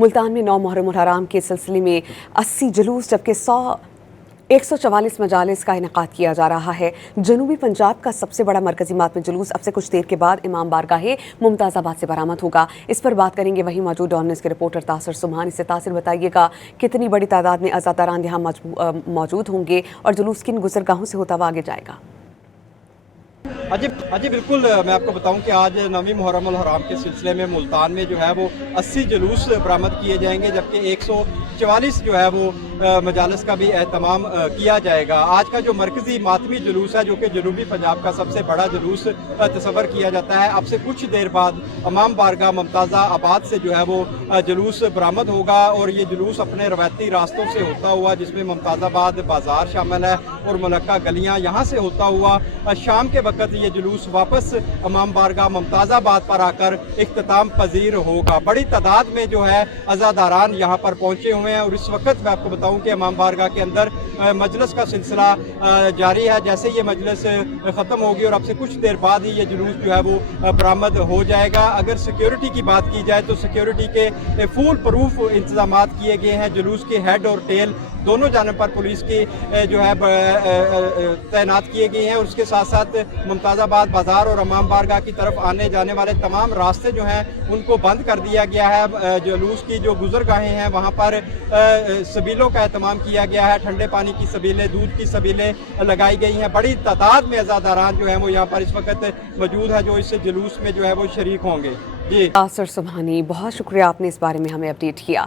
मुल्तान में 9 मुहर्रम उल हराम के सिलसिले में 80 जुलूस जबकि 144 मजालिस का इनेकाद किया जा रहा है। जनूबी पंजाब का सबसे बड़ा मरकजी मातमी जुलूस अब से कुछ देर के बाद इमाम बारगाह मुमताज़ाबाद से बरामद होगा। इस पर बात करेंगे वहीं मौजूद डॉमिनेंस के रिपोर्टर तासिर सुबहानी से। तासिर, बताइएगा कितनी बड़ी तादाद में अज़ादारान यहाँ मौजूद होंगे और जुलूस किन गुजरगाहों से होता हुआ आगे जाएगा? अजी बिल्कुल, मैं आपको बताऊं कि आज 9वीं मुहर्रम उल हराम के सिलसिले में मुल्तान में जो है वो 80 जुलूस बरामद किए जाएंगे, जबकि 144 जो है वो मजालिस का भी एहतमाम किया जाएगा। आज का जो मरकजी मातमी जुलूस है, जो कि जनूबी पंजाब का सबसे बड़ा जुलूस तस्वर किया जाता है, अब से कुछ देर बाद इमाम बारगाह मुमताज़ा आबाद से जो है वो जुलूस बरामद होगा और ये जुलूस अपने रवायती रास्तों से होता हुआ, जिसमें मुमताज़ाबाद बाज़ार शामिल है और मुलक्का गलियाँ, यहाँ से होता हुआ शाम के वक्त ये जुलूस वापस इमाम बारगाह मुमताज़ाबाद पर आकर इख्तिताम पजीर होगा। बड़ी तादाद में जो है अज़ादारान यहाँ पर पहुँचे हुए हैं और इस वक्त मैं आपको बताऊँ कि इमाम बारगाह के अंदर मजलिस का सिलसिला जारी है। जैसे ये मजलिस ख़त्म होगी और अब से कुछ देर बाद ही ये जुलूस जो है वो बरामद हो जाएगा। अगर सिक्योरिटी की बात की जाए तो सिक्योरिटी के फुल प्रूफ इंतजाम किए गए हैं। जुलूस के हेड और टेल दोनों जानब पर पुलिस की जो है तैनात किए गए हैं और उसके साथ साथ मुमताज़ाबाद बाज़ार और इमाम बारगाह की तरफ आने जाने वाले तमाम रास्ते जो हैं उनको बंद कर दिया गया है। जुलूस की जो गुजरगाहें हैं वहाँ पर सबीलों का एहतमाम किया गया है। ठंडे पानी की सबीलें, दूध की सबीलें लगाई गई हैं। बड़ी तादाद में अज़ादारान जो हैं वो यहाँ पर इस वक्त मौजूद है, जो इस जुलूस में जो है वो शरीक होंगे। जी तासिर सुबहानी, बहुत शुक्रिया, आपने इस बारे में हमें अपडेट किया।